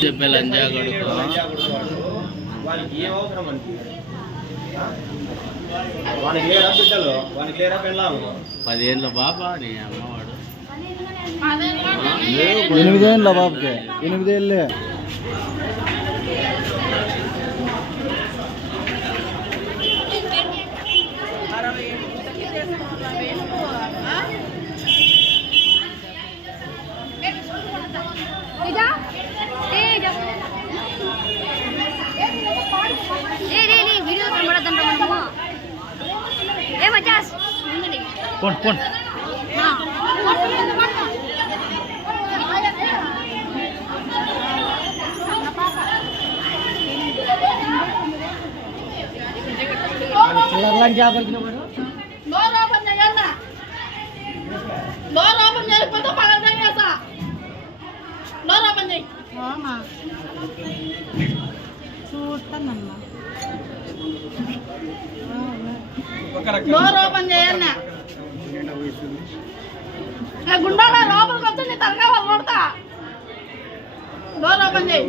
చెప్పే లంజా కొడుకు వాళ్ళకి ఏం అవసరం మనకి వానికి లేరా బిడ్డలు వానికి లేరా పెళ్ళాము 10 ఏళ్ళ బాబా నీ అమ్మవాడు 8 ఏళ్ళ బాబుకి 8 ఏళ్ళే పోన్ గుండా లోపలికి వచ్చి నీ తరగా వాళ్ళు కొడతా డోర్ ఓపెన్ చేయి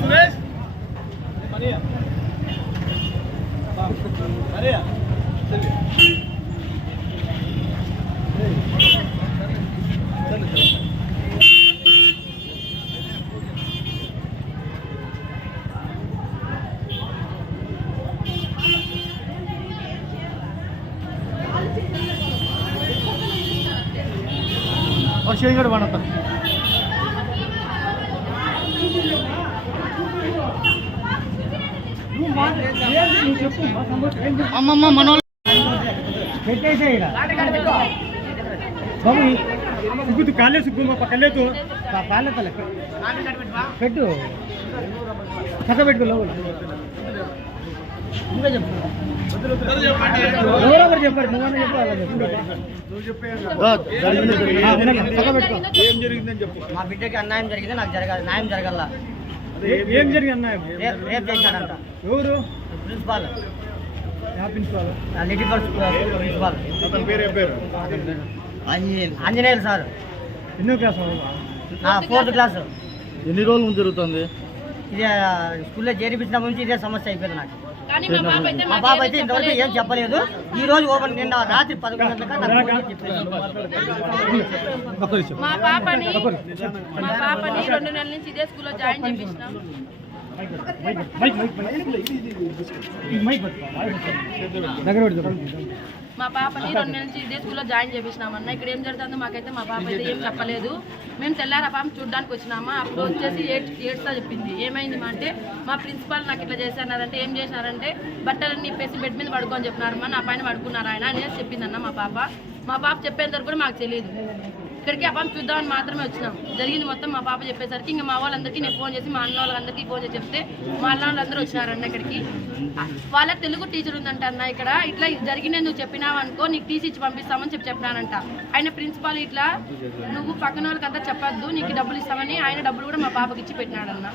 సురేష్ और शेयर बनता అమ్మమ్మ మనోళ్ళు బాబు సుగ్గుతు కాలే సుగ్గు మా పక్కలేతు కాలే తల పెట్టు కథ పెట్టుకో లోపల ఇంకా చెప్పు ఎవరెవరు చెప్పారు నువ్వన్నా చెప్పు ఏం జరిగిందని చెప్పు మా బిడ్డకి అన్యాయం జరిగింది నాకు న్యాయం జరగల ఏం జరిగింది అన్యాయం రేపు చేశాడంట ఎవరు ప్రిన్సిపాల్ ప్రిన్సిపాల్ లిటిగల్ ప్రిన్సిపాల్ అతని పేరు ఏం పేరు ఆంజనేయులు సార్ ఎన్నో క్లాస్ 4th క్లాస్ ఎన్ని రోజులు జరుగుతుంది ఇది స్కూల్లో చేర్పించిన నుంచి ఇదే సమస్య అయిపోయింది నాకు మా బాబు అయితే ఇంతవరకు ఏం చెప్పలేదు ఈ రోజు ఓపెన్ నిన్న రాత్రి 11 గంటలకు మా పాపని 2 నెలల నుంచి ఇదే స్కూల్లో జాయిన్ చేపించినాం మా పాపని 2 నెలల నుంచి ఇదే స్కూల్లో జాయిన్ చేపించినామన్న ఇక్కడ ఏం జరుగుతుందో మాకైతే మా పాప అయితే ఏం చెప్పలేదు మేము తెల్లారి ఆ పాప చూడడానికి వచ్చినామా అప్పుడు వచ్చేసి ఏడ్స్తా చెప్పింది ఏమైంది మా అంటే మా ప్రిన్సిపాల్ నాకు ఇట్లా చేశారంటే ఏం చేశారంటే బట్టలన్నీ ఇప్పేసి బెడ్ మీద పడుకోని చెప్పినారమ్మా నా పైన పడుకున్నారు ఆయన అనేసి చెప్పిందన్న మా పాప చెప్పేంత వరకు కూడా మాకు తెలియదు ఇక్కడికి ఆ పాప చూద్దామని మాత్రమే వచ్చినాం జరిగింది మొత్తం మా పాప చెప్పేసరికి ఇంకా మా వాళ్ళందరికీ నేను ఫోన్ చేసి మా అన్న వాళ్ళందరికీ ఫోన్ చేసి చెప్తే మా అన్న వాళ్ళందరూ వచ్చినారన్న ఇక్కడికి వాళ్ళ తెలుగు టీచర్ ఉందంట అన్న ఇక్కడ ఇట్లా జరిగింది నువ్వు చెప్పినావు అనుకో నీకు టీసీ ఇచ్చి పంపిస్తామని చెప్పినానంట ఆయన ప్రిన్సిపాల్ ఇట్లా నువ్వు పక్కన వాళ్ళకంతా చెప్పొద్దు నీకు డబ్బులు ఇస్తామని ఆయన డబ్బులు కూడా మా పాపకి ఇచ్చి పెట్టినాడన్న